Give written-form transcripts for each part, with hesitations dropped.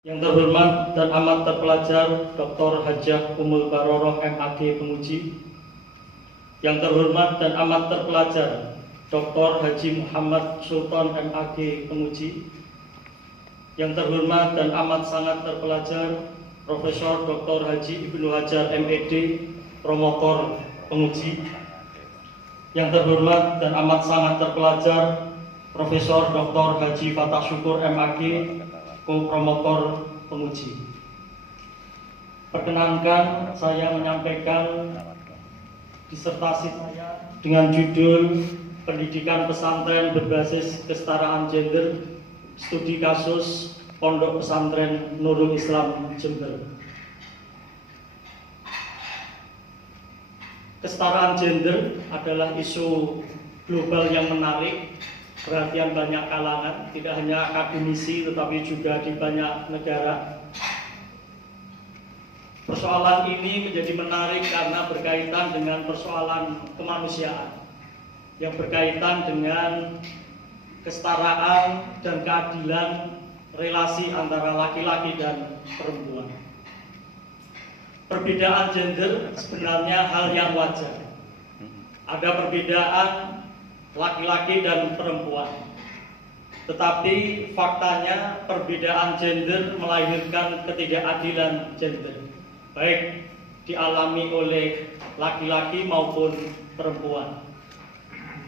Yang terhormat dan amat terpelajar Dr. Hajah Ummul Baroroh MAG Penguji. Yang terhormat dan amat terpelajar Dr. Haji Muhammad Sultan MAG Penguji. Yang terhormat dan amat sangat terpelajar Profesor Dr. Haji Ibnu Hajar MED Promotor Penguji. Yang terhormat dan amat sangat terpelajar Profesor Dr. Haji Fatah Syukur MAG Promotor Penguji. Perkenankan saya menyampaikan disertasi saya dengan judul Pendidikan Pesantren Berbasis Kesetaraan Gender, Studi Kasus Pondok Pesantren Nurul Islam Jember. Kesetaraan gender adalah isu global yang menarik perhatian banyak kalangan, tidak hanya akademisi tetapi juga di banyak negara. Persoalan ini menjadi menarik karena berkaitan dengan persoalan kemanusiaan yang berkaitan dengan kesetaraan dan keadilan relasi antara laki-laki dan perempuan. Perbedaan gender sebenarnya hal yang wajar. Ada perbedaan laki-laki dan perempuan. Tetapi faktanya perbedaan gender melahirkan ketidakadilan gender, baik dialami oleh laki-laki maupun perempuan.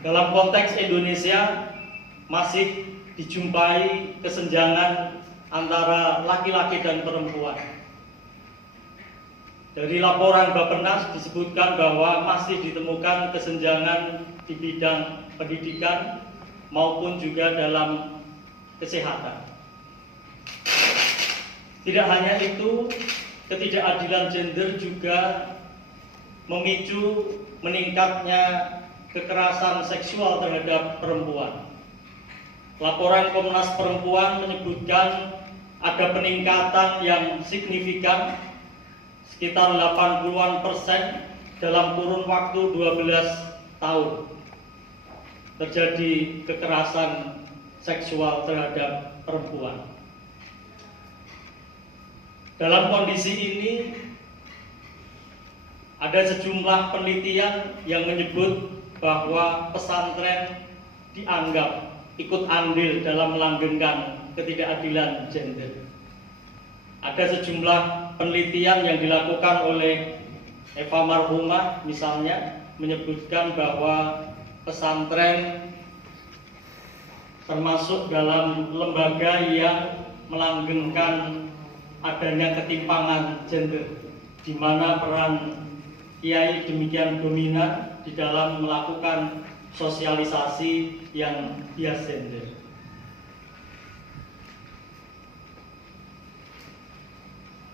Dalam konteks Indonesia masih dijumpai kesenjangan antara laki-laki dan perempuan. Dari laporan Bappenas disebutkan bahwa masih ditemukan kesenjangan di bidang pendidikan maupun juga dalam kesehatan. Tidak hanya itu, ketidakadilan gender juga memicu meningkatnya kekerasan seksual terhadap perempuan. Laporan Komnas Perempuan menyebutkan ada peningkatan yang signifikan sekitar 80% dalam kurun waktu 12 tahun terjadi kekerasan seksual terhadap perempuan. Dalam kondisi ini ada sejumlah penelitian yang menyebut bahwa pesantren dianggap ikut andil dalam melanggengkan ketidakadilan gender. Ada sejumlah penelitian yang dilakukan oleh Eva Marhumah misalnya menyebutkan bahwa pesantren termasuk dalam lembaga yang melanggengkan adanya ketimpangan gender, di mana peran kiai demikian dominan di dalam melakukan sosialisasi yang bias gender.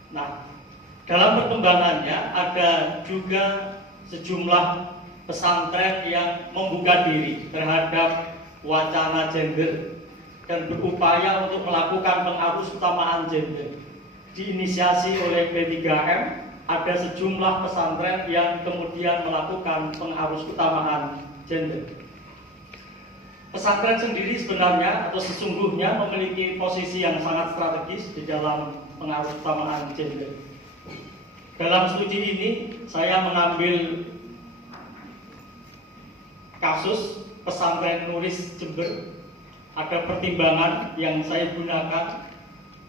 Nah, dalam perkembangannya ada juga sejumlah pesantren yang membuka diri terhadap wacana gender dan berupaya untuk melakukan pengarus utamaan gender. Diinisiasi oleh P3M, ada sejumlah pesantren yang kemudian melakukan pengarus utamaan gender. Pesantren sendiri sebenarnya atau sesungguhnya memiliki posisi yang sangat strategis di dalam pengarus utamaan gender. Dalam studi ini saya mengambil kasus pesantren Nuris Jember. Ada pertimbangan yang saya gunakan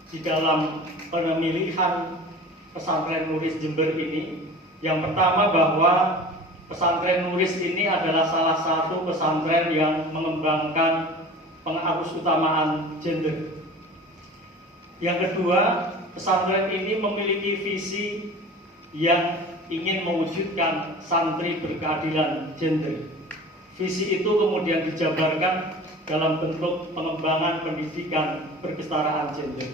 di dalam pemilihan pesantren Nuris Jember ini. Yang pertama bahwa pesantren Nuris ini adalah salah satu pesantren yang mengembangkan pengarus utamaan gender. Yang kedua, pesantren ini memiliki visi yang ingin mewujudkan santri berkeadilan gender. Visi itu kemudian dijabarkan dalam bentuk pengembangan pendidikan berkesetaraan gender.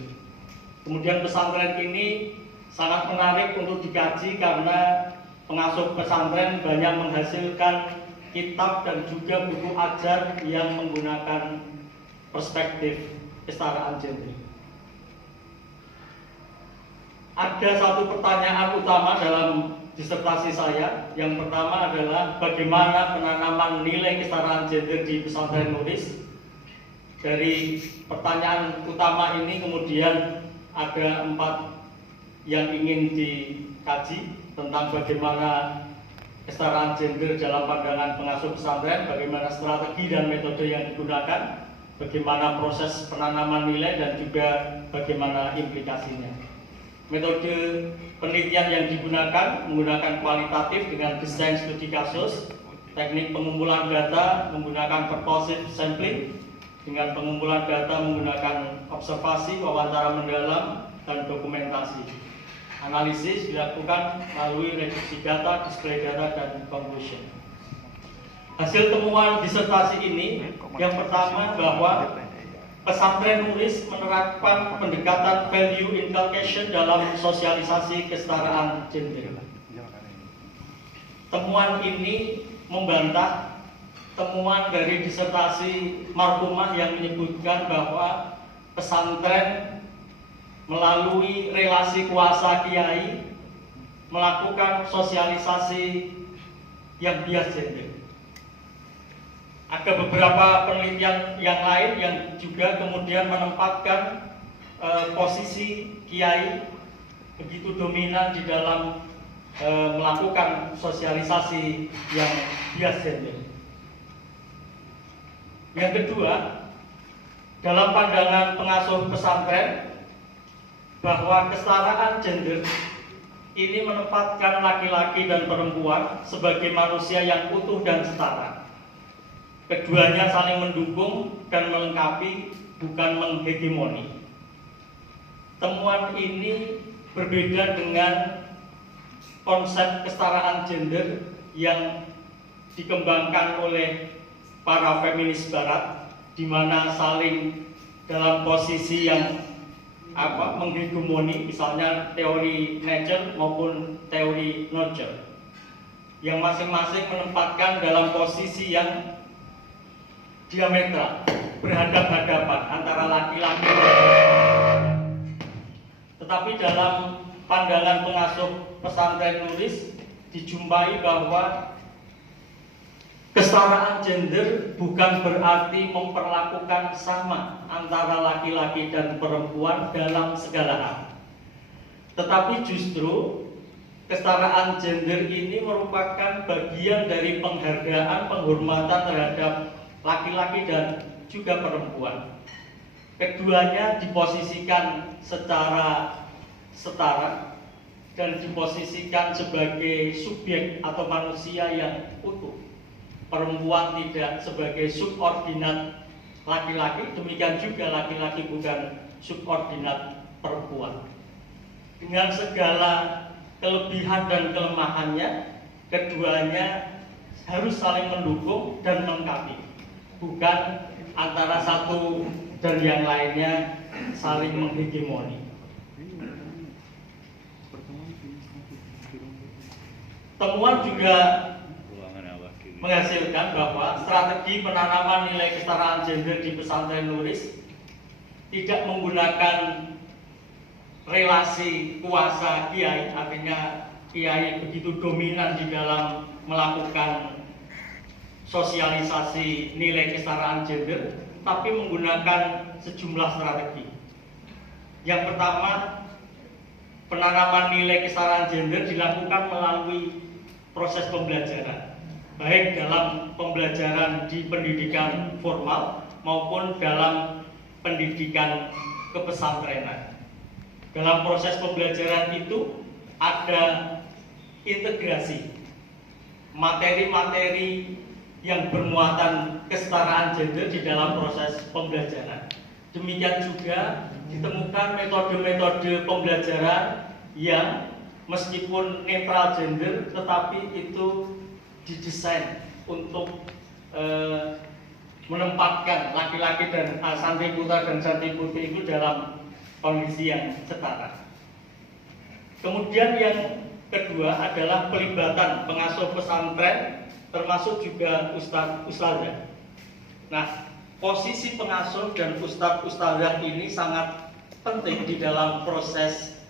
Kemudian pesantren ini sangat menarik untuk dikaji karena pengasuh pesantren banyak menghasilkan kitab dan juga buku ajar yang menggunakan perspektif kesetaraan gender. Ada satu pertanyaan utama dalam disertasi saya. Yang pertama adalah bagaimana penanaman nilai kesetaraan gender di pesantren Nuris. Dari pertanyaan utama ini kemudian ada 4 yang ingin dikaji tentang bagaimana kesetaraan gender dalam pandangan pengasuh pesantren, bagaimana strategi dan metode yang digunakan, bagaimana proses penanaman nilai, dan juga bagaimana implikasinya. Metode penelitian yang digunakan menggunakan kualitatif dengan desain studi kasus, teknik pengumpulan data menggunakan purposive sampling, dengan pengumpulan data menggunakan observasi, wawancara mendalam, dan dokumentasi. Analisis dilakukan melalui reduksi data, display data, dan conclusion. Hasil temuan disertasi ini, yang pertama bahwa pesantren Nuris menerapkan pendekatan value inculcation dalam sosialisasi kesetaraan gender. Temuan ini membantah temuan dari disertasi marhumah yang menyebutkan bahwa pesantren melalui relasi kuasa kiai melakukan sosialisasi yang bias gender. Ada beberapa penelitian yang lain yang juga kemudian menempatkan posisi kiai begitu dominan di dalam melakukan sosialisasi yang bias gender. Yang kedua, dalam pandangan pengasuh pesantren, bahwa kesetaraan gender ini menempatkan laki-laki dan perempuan sebagai manusia yang utuh dan setara. Keduanya saling mendukung dan melengkapi, bukan menghegemoni. Temuan ini berbeda dengan konsep kesetaraan gender yang dikembangkan oleh para feminis barat, di mana saling dalam posisi yang menghegemoni, misalnya teori nature maupun teori nurture, yang masing-masing menempatkan dalam posisi yang diametral, berhadap-hadapan antara laki-laki dan perempuan. Tetapi dalam pandangan pengasuh pesantren Nuris dijumpai bahwa kesetaraan gender bukan berarti memperlakukan sama antara laki-laki dan perempuan dalam segala hal. Tetapi justru kesetaraan gender ini merupakan bagian dari penghargaan, penghormatan terhadap laki-laki dan juga perempuan. Keduanya diposisikan secara setara dan diposisikan sebagai subjek atau manusia yang utuh. Perempuan tidak sebagai subordinat laki-laki, demikian juga laki-laki bukan subordinat perempuan. Dengan segala kelebihan dan kelemahannya, keduanya harus saling mendukung dan melengkapi, bukan antara satu dan yang lainnya saling menghegemoni. Temuan juga menghasilkan bahwa strategi penanaman nilai kesetaraan gender di pesantren Nuris tidak menggunakan relasi kuasa kiai, artinya kiai begitu dominan di dalam melakukan sosialisasi nilai kesetaraan gender, tapi menggunakan sejumlah strategi. Yang pertama, penanaman nilai kesetaraan gender dilakukan melalui proses pembelajaran, baik dalam pembelajaran di pendidikan formal maupun dalam pendidikan kepesantrenan. Dalam proses pembelajaran itu ada integrasi materi-materi yang bermuatan kesetaraan gender di dalam proses pembelajaran. Demikian juga ditemukan metode-metode pembelajaran yang meskipun netral gender, tetapi itu didesain untuk menempatkan laki-laki dan santri putra dan santri putri itu dalam kondisi yang setara. Kemudian yang kedua adalah pelibatan pengasuh pesantren, termasuk juga ustadzah. Nah, posisi pengasuh dan ustadzah ini sangat penting di dalam proses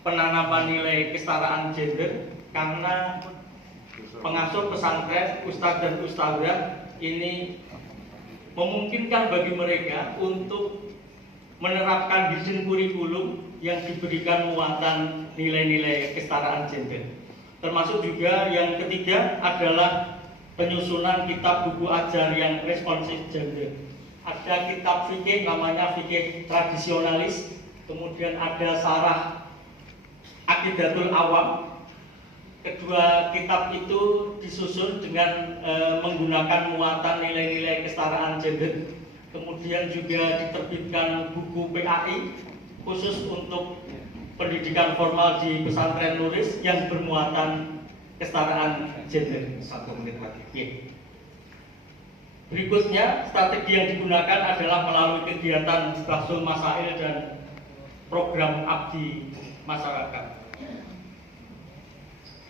penanaman nilai kesetaraan gender, karena pengasuh pesantren, ustadz dan ustadzah ini memungkinkan bagi mereka untuk menerapkan desain kurikulum yang diberikan muatan nilai-nilai kesetaraan gender. Termasuk juga yang ketiga adalah penyusunan kitab buku ajar yang responsif gender. Ada kitab fikih namanya fikih tradisionalis, kemudian ada sarah Aqidatul Awam. Kedua kitab itu disusun dengan menggunakan muatan nilai-nilai kesetaraan gender. Kemudian juga diterbitkan buku PAI khusus untuk pendidikan formal di pesantren Nuris yang bermuatan kesetaraan gender. 1 menit lagi. Ya. Berikutnya, strategi yang digunakan adalah melalui kegiatan Bahsul Masail dan program abdi masyarakat.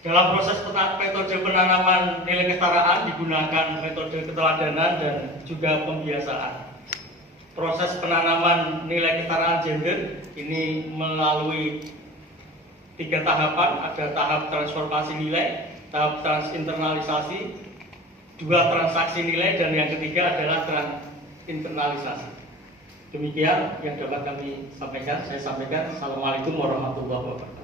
Dalam proses metode penanaman nilai kesetaraan digunakan metode keteladanan dan juga pembiasaan. Proses penanaman nilai kesetaraan gender ini melalui 3 tahapan, ada tahap transformasi nilai, tahap transinternalisasi, 2 transaksi nilai, dan yang ketiga adalah transinternalisasi. Demikian yang dapat kami sampaikan. Saya sampaikan. Assalamualaikum warahmatullahi wabarakatuh.